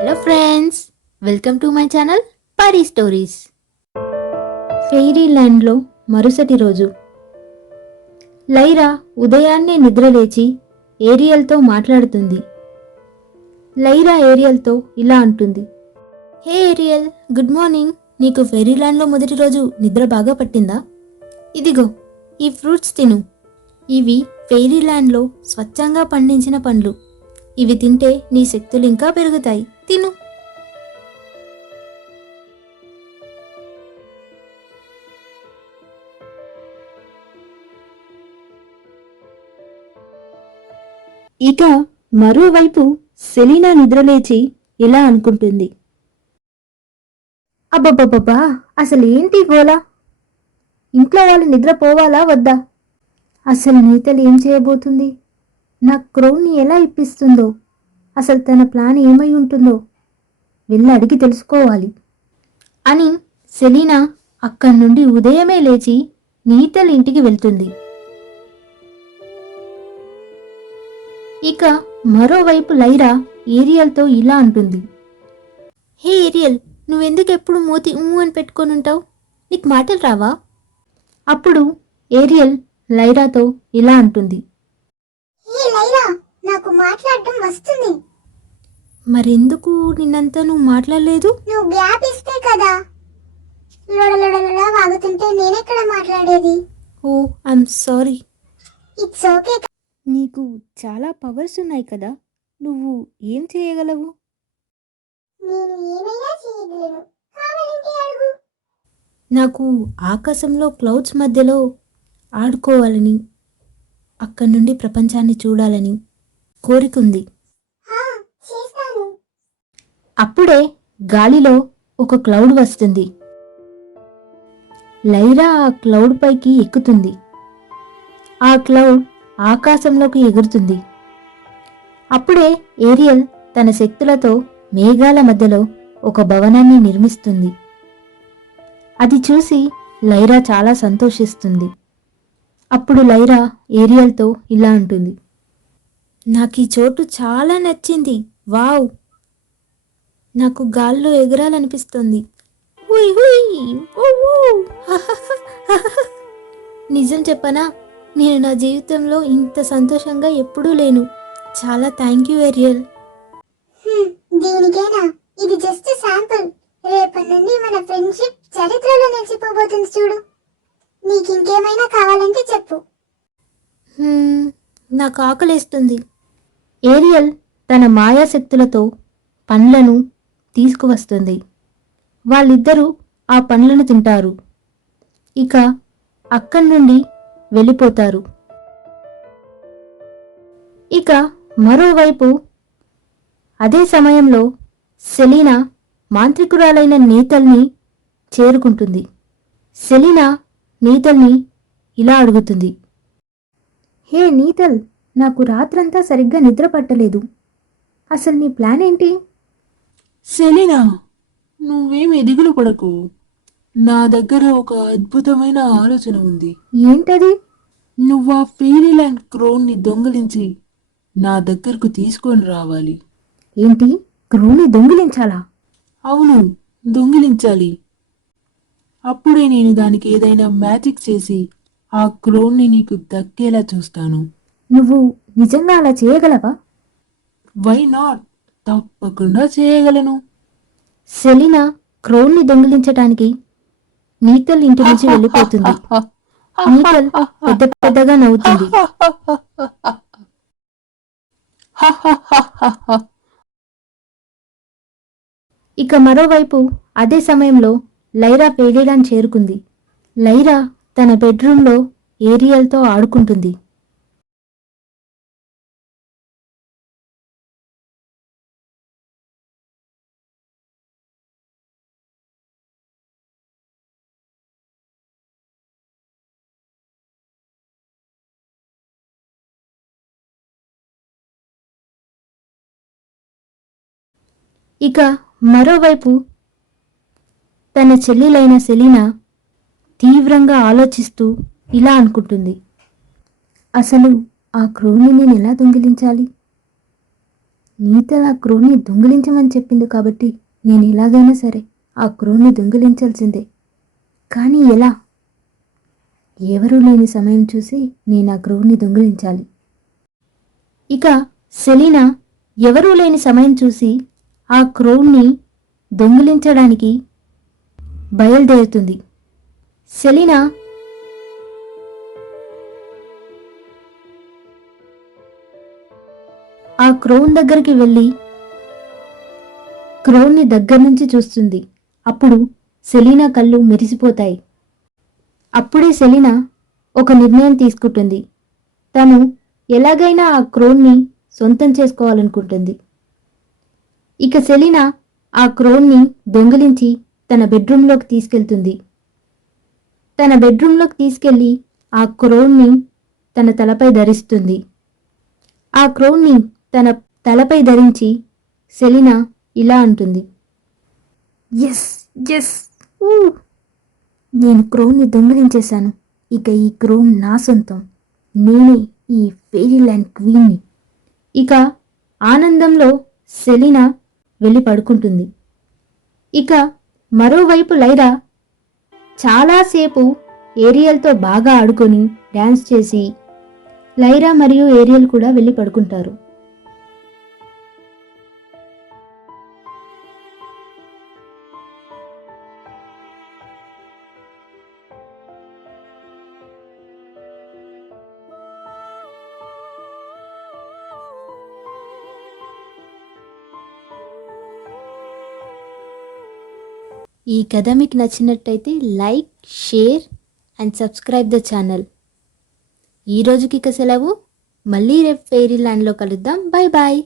Hello friends, welcome to my channel Pari stories. Fairy ల్యాండ్లో మరుసటి రోజు లైరా ఉదయాన్నే నిద్రలేచి ఏరియల్తో మాట్లాడుతుంది. లైరా ఏరియల్తో ఇలా అంటుంది. హే ఏరియల్, గుడ్ మార్నింగ్. నీకు ఫెయిరీ ల్యాండ్లో మొదటి రోజు నిద్ర బాగా పట్టిందా? ఇదిగో ఈ ఫ్రూట్స్ తిను. ఇవి ఫెయిరీ ల్యాండ్లో స్వచ్ఛంగా పండించిన పండ్లు. ఇవి తింటే నీ శక్తులు ఇంకా పెరుగుతాయి. తిను. ఇక మరోవైపు సెలీనా నిద్రలేచి ఇలా అనుకుంటుంది. అబ్బబ్బబ్బబ్బా, అసలు ఏంటి గోలా? ఇంట్లో వాళ్ళు నిద్రపోవాలా వద్దా? అసలు నీతలు ఏం చేయబోతుంది? నా క్రౌన్ని ఎలా ఇప్పిస్తుందో, అసలు తన ప్లాన్ ఏమై ఉంటుందో వెళ్ళి అడిగి తెలుసుకోవాలి అని సెలీనా అక్కడి నుండి ఉదయమే లేచి నీతల్ ఇంటికి వెళ్తుంది. ఇక మరోవైపు లైరా ఏరియల్తో ఇలా అంటుంది. హే ఏరియల్, నువ్వెందుకు ఎప్పుడు మూతి అని పెట్టుకొని ఉంటావు? నీకు మాటలు రావా? అప్పుడు ఏరియల్ లైరాతో ఇలా అంటుంది. నాకు మాట్లాడడం వస్తుంది. మరెందుకు నిన్నంతా నువ్వు మాట్లాడలేదు? నువ్వు గ్యాప్ ఇస్తే కదా. లొడలొడలొడ వాగుతుంటే నేనెక్కడ మాట్లాడేది? ఓ, ఐఎమ్ సారీ. It's okay. నీకు చాలా పవర్స్ ఉన్నాయి కదా, నువ్వు ఏం చేయగలవు? నేను ఏమైనా చేయగలను, కావాలంటే అడుగు. నాకు ఆకాశంలో క్లౌడ్స్ మధ్యలో ఆడుకోవాలని, అక్కడి నుండి ప్రపంచాన్ని చూడాలని కోరికుంది. చేస్తాను. అప్పుడే గాలిలో ఒక క్లౌడ్ వస్తుంది. లైరా ఆ క్లౌడ్ పైకి ఎక్కుతుంది. ఆ క్లౌడ్ ఆకాశంలోకి ఎగురుతుంది. అప్పుడే ఏరియల్ తన శక్తులతో మేఘాల మధ్యలో ఒక భవనాన్ని నిర్మిస్తుంది. అది చూసి లైరా చాలా సంతోషిస్తుంది. అప్పుడు లైరా ఏరియల్తో ఇలా అంటుంది. నాకు ఈ చోటు చాలా నచ్చింది. వావ్, నాకు గాల్లో ఎగరాలనిపిస్తుంది. నిజం చెప్పనా, నేను నా జీవితంలో ఇంత సంతోషంగా ఎప్పుడూ లేను. చాలా థ్యాంక్ యూ ఏరియల్. దీనికేనా? ఇది జస్ట్ శాంపుల్. రేపటి నుండి మన ఫ్రెండ్షిప్ చరిత్రలో నిలిచిపోబోతుంది చూడు. నీకు ఇంకేమైనా కావాలంటే చెప్పు. నాకు ఆకలేస్తుంది. ఏరియల్ తన మాయాశక్తులతో పండ్లను తీసుకువస్తుంది. వాళ్ళిద్దరూ ఆ పండ్లను తింటారు. ఇక అక్కడి నుండి వెళ్ళిపోతారు. ఇక మరోవైపు అదే సమయంలో సెలీనా మాంత్రికురాలైన నీతల్ని చేరుకుంటుంది. సెలీనా నీతల్ని ఇలా అడుగుతుంది. హే నీతల్, నాకు రాత్రంతా సరిగ్గా నిద్ర పట్టలేదు. అసలు నీ ప్లాన్ ఏంటి? సెలీనా, నువ్వేం ఎదిగులు పడకు. నా దగ్గర ఒక అద్భుతమైన ఆలోచన ఉంది. ఏంటది? నువ్వు ఆ ఫెయిరీల్యాండ్ క్రోన్ని దొంగిలించి నా దగ్గరకు తీసుకొని రావాలి. ఏంటి, క్రోని దొంగిలించాలా? అవును, దొంగిలించాలి. అప్పుడే నేను దానికి ఏదైనా మ్యాజిక్ చేసి ఆ క్రోన్ని నీకు దక్కేలా చూస్తాను. నువ్వు నిజంగా అలా చేయగలవా? వై నాట్, తప్పకుండా చేయగలను. సెలీనా క్రోన్ని దొంగిలించటానికి నీతల్ ఇంటి నుంచి వెళ్ళిపోతుంది. నీతల్ పెద్ద పెద్దగా నవ్వుతుంది. ఇక మరోవైపు అదే సమయంలో లైరా ఫెయిరీల్యాండ్ చేరుకుంది. లైరా తన బెడ్రూమ్లో ఏరియల్తో ఆడుకుంటుంది. ఇక మరోవైపు తన చెల్లెలైన సెలీనా తీవ్రంగా ఆలోచిస్తూ ఇలా అనుకుంటుంది. అసలు ఆ క్రోని నేను ఎలా దొంగిలించాలి? నీతో ఆ క్రోన్ని దొంగిలించమని చెప్పింది కాబట్టి నేను ఎలాగైనా సరే ఆ క్రోన్ని దొంగిలించాల్సిందే. కానీ ఎలా? ఎవరూ లేని సమయం చూసి నేను ఆ క్రోన్ని దొంగిలించాలి. ఇక సెలీనా ఎవరూ లేని సమయం చూసి ఆ క్రోన్ని దొంగిలించడానికి బయలుదేరుతుంది. సెలీనా ఆ క్రోన్ దగ్గరికి వెళ్ళి క్రోన్ని దగ్గర నుంచి చూస్తుంది. అప్పుడు సెలీనా కళ్ళు మెరిసిపోతాయి. అప్పుడే సెలీనా ఒక నిర్ణయం తీసుకుంటుంది. తను ఎలాగైనా ఆ క్రోన్ని సొంతం చేసుకోవాలనుకుంటుంది. ఇక సెలీనా ఆ క్రోన్ని దొంగిలించి తన బెడ్రూంలోకి తీసుకెళ్తుంది. తన బెడ్రూంలోకి తీసుకెళ్లి ఆ క్రోన్ని తన తలపై ధరిస్తుంది. ఆ క్రోన్ని తన తలపై ధరించి సెలీనా ఇలా అంటుంది, ఎస్ ఎస్ ఊ నేను క్రోన్ని దొంగిలించేశాను. ఇక ఈ క్రోన్ నా సొంతం. నేనే ఈ ఫెయిరీల్యాండ్ క్వీన్ని. ఇక ఆనందంలో సెలీనా వెళ్ళి పడుకుంటుంది. ఇక మరోవైపు లైరా చాలాసేపు ఏరియల్తో బాగా ఆడుకొని డ్యాన్స్ చేసి లైరా మరియు ఏరియల్ కూడా వెళ్ళి పడుకుంటారు. ఈ కథ మీకు నచ్చినట్టయితే like, share and subscribe the channel. ఈ రోజుకి ఇక సెలవు. మళ్ళీ రేపు ఫెయిరీల్యాండ్లో కలుద్దాం. Bye bye.